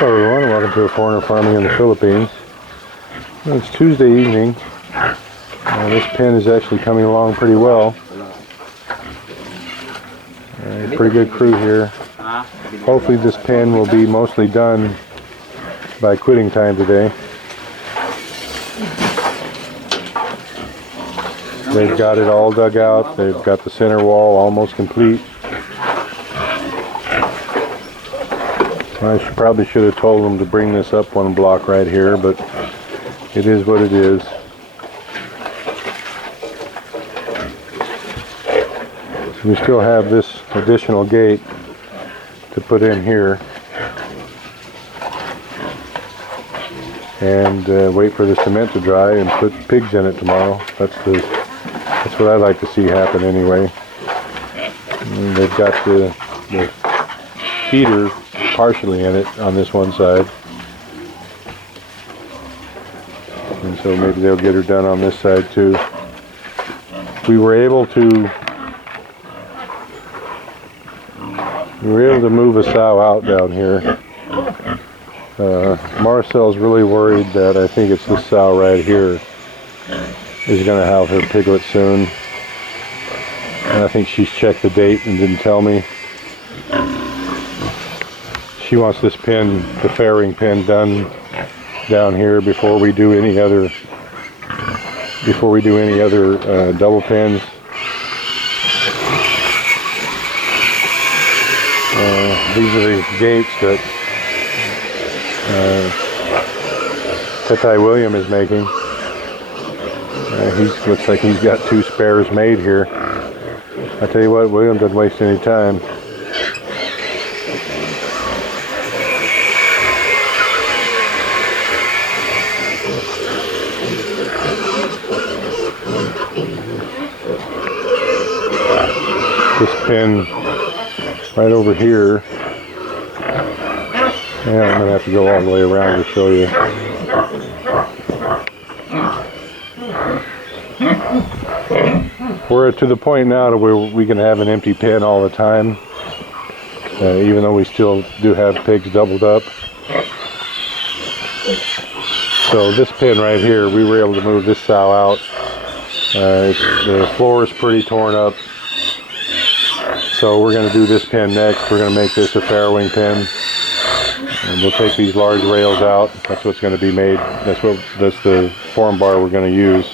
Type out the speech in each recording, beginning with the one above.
Hello everyone, and welcome to A Foreigner Farming in the Philippines. Well, it's Tuesday evening. This pen is actually coming along pretty well. Pretty good crew here. Hopefully this pen will be mostly done by quitting time today. They've got it all dug out. They've got the center wall almost complete. I probably should have told them to bring this up one block right here, but it is what it is. So we still have this additional gate to put in here, and wait for the cement to dry and put pigs in it tomorrow. That's what I like to see happen anyway. And they've got the heater partially in it on this one side, and so maybe they'll get her done on this side too. We were able to move a sow out down here. Marcel's really worried that I think it's this sow right here is going to have her piglet soon, and I think she's checked the date and didn't tell me. She wants this pen, the fairing pen, done down here before we do any other double pens. These are the gates that Petai William is making. He looks like he's got 2 spares made here. I tell you what, William doesn't waste any time. This pen right over here, yeah, I'm going to have to go all the way around to show you. We're to the point now to where we can have an empty pen all the time, even though we still do have pigs doubled up. So this pen right here, we were able to move this sow out. The floor is pretty torn up. So we're going to do this pen next. We're going to make this a farrowing pen, and we'll take these large rails out. That's what's going to be made. That's the form bar we're going to use.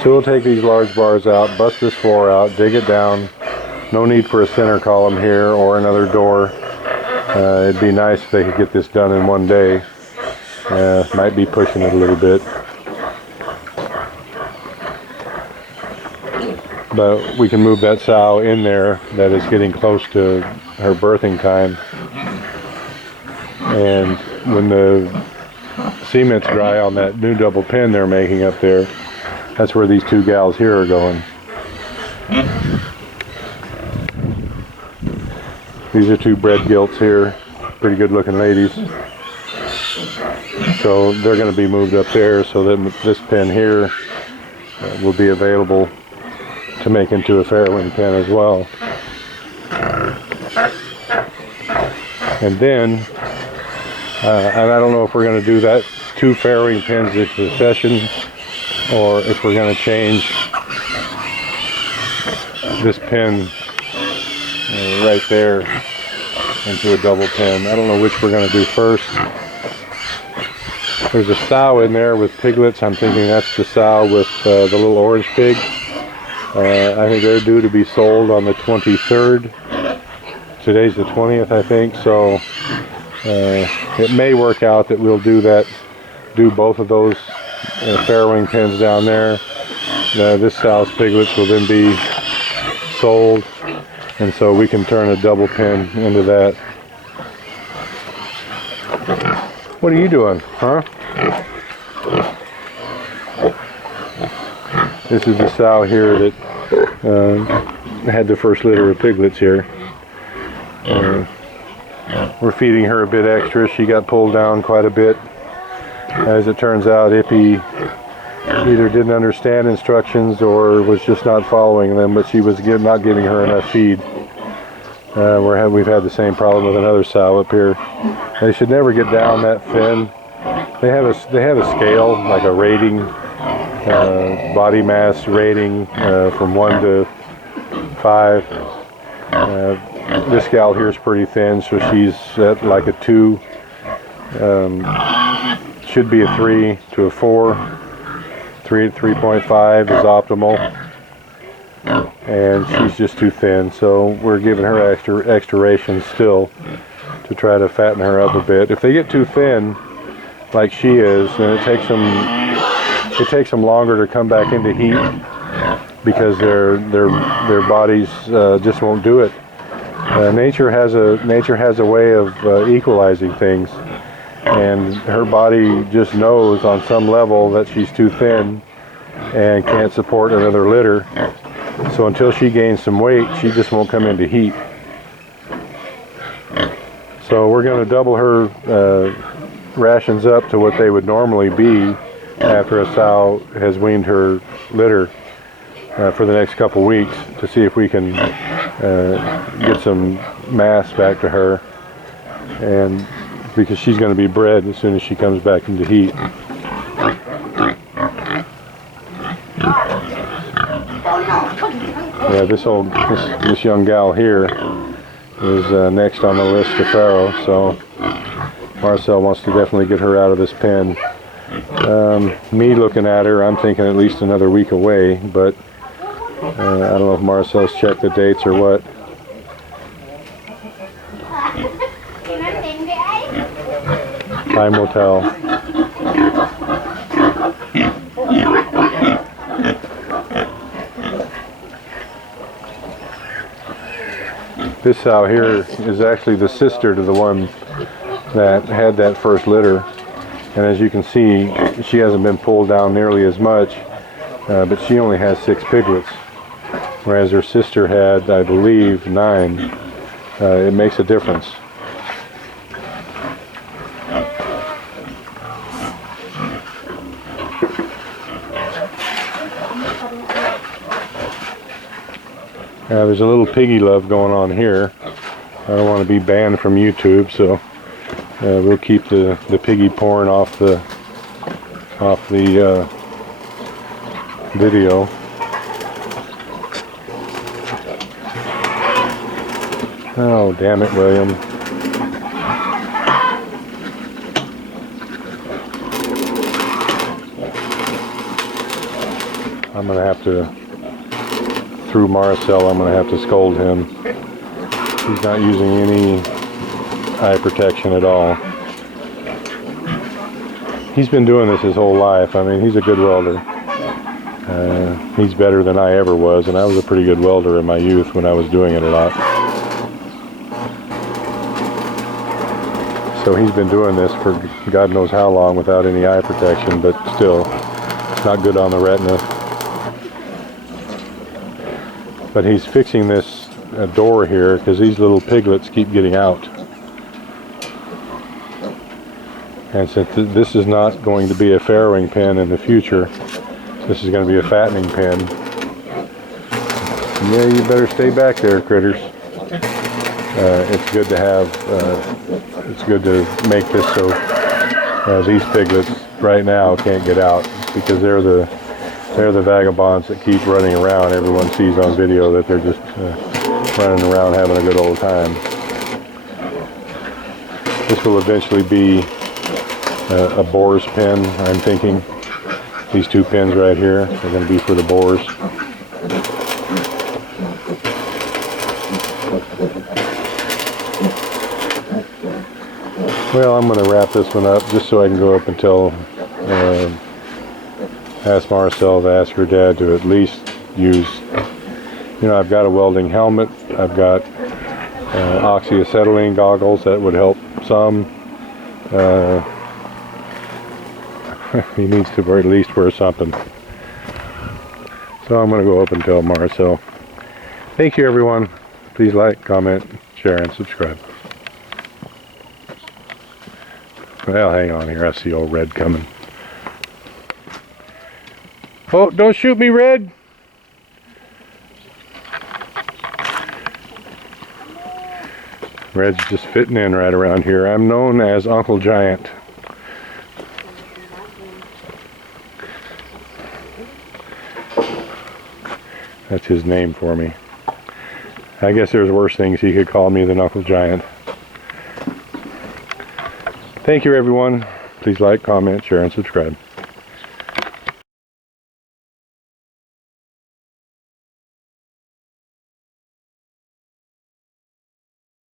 So we'll take these large bars out, bust this floor out, dig it down. No need for a center column here or another door. It'd be nice if they could get this done in one day. Might be pushing it a little bit, but we can move that sow in there that is getting close to her birthing time. And when the cement's dry on that new double pen they're making up there, that's where these 2 gals here are going. These are 2 bred gilts here, pretty good looking ladies. So they're going to be moved up there so that this pen here will be available to make into a farrowing pen as well. And then, and I don't know if we're going to do that 2 farrowing pens in succession, or if we're going to change this pen right there into a double pen. I don't know which we're going to do first. There's a sow in there with piglets. I'm thinking that's the sow with the little orange pig. I think they're due to be sold on the 23rd. Today's the 20th, I think. So it may work out that we'll do both of those farrowing pens down there. This sow's piglets will then be sold, and so we can turn a double pen into that. What are you doing, huh? This is the sow here that had the first litter of piglets here. We're feeding her a bit extra. She got pulled down quite a bit. As it turns out, Ippy either didn't understand instructions or was just not following them, but she was not giving her enough feed. We've had the same problem with another sow up here. They should never get down that thin. They have a scale, like a rating, body mass rating from 1 to 5. This gal here is pretty thin, so she's at like a 2. Should be a 3 to a 4. 3 to 3.5 is optimal, and she's just too thin. So we're giving her extra rations still to try to fatten her up a bit. If they get too thin, like she is, then it takes them longer to come back into heat because their bodies just won't do it. Nature has a way of equalizing things, and her body just knows on some level that she's too thin and can't support another litter. So until she gains some weight, she just won't come into heat. So we're going to double her rations up to what they would normally be after a sow has weaned her litter for the next couple weeks, to see if we can get some mass back to her, and because she's going to be bred as soon as she comes back into heat. Yeah, this young gal here is next on the list to farrow, so Marcel wants to definitely get her out of this pen. Me looking at her, I'm thinking at least another week away, but I don't know if Marcel's checked the dates or what. Time will tell. This sow here is actually the sister to the one that had that first litter, and as you can see, she hasn't been pulled down nearly as much, but she only has 6 piglets, whereas her sister had, I believe, 9. It makes a difference. Now there's a little piggy love going on here. I don't want to be banned from YouTube, so we'll keep the piggy porn off the video. Oh, damn it, William. I'm gonna have to, through Marcel, I'm gonna have to scold him. He's not using any eye protection at all. He's been doing this his whole life. I mean, he's a good welder. He's better than I ever was, and I was a pretty good welder in my youth when I was doing it a lot. So he's been doing this for God knows how long without any eye protection, but still, it's not good on the retina. But he's fixing this door here because these little piglets keep getting out. And since this is not going to be a farrowing pen in the future, this is going to be a fattening pen. Yeah, you better stay back there, critters. It's good to have, it's good to make this so these piglets right now can't get out, because they're the vagabonds that keep running around. Everyone sees on video that they're just running around having a good old time. This will eventually be a boar's pen, I'm thinking. These 2 pins right here are going to be for the boars. Well, I'm going to wrap this one up just so I can go up and tell, ask Marcel to ask her dad to at least use, you know, I've got a welding helmet, I've got oxyacetylene goggles that would help some. He needs to at least wear something. So I'm going to go up and tell Marcel. Thank you, everyone. Please like, comment, share, and subscribe. Well, hang on here. I see old Red coming. Oh, don't shoot me, Red. Red's just fitting in right around here. I'm known as Uncle Giant. That's his name for me. I guess there's worse things he could call me than Uncle Giant. Thank you, everyone. Please like, comment, share, and subscribe.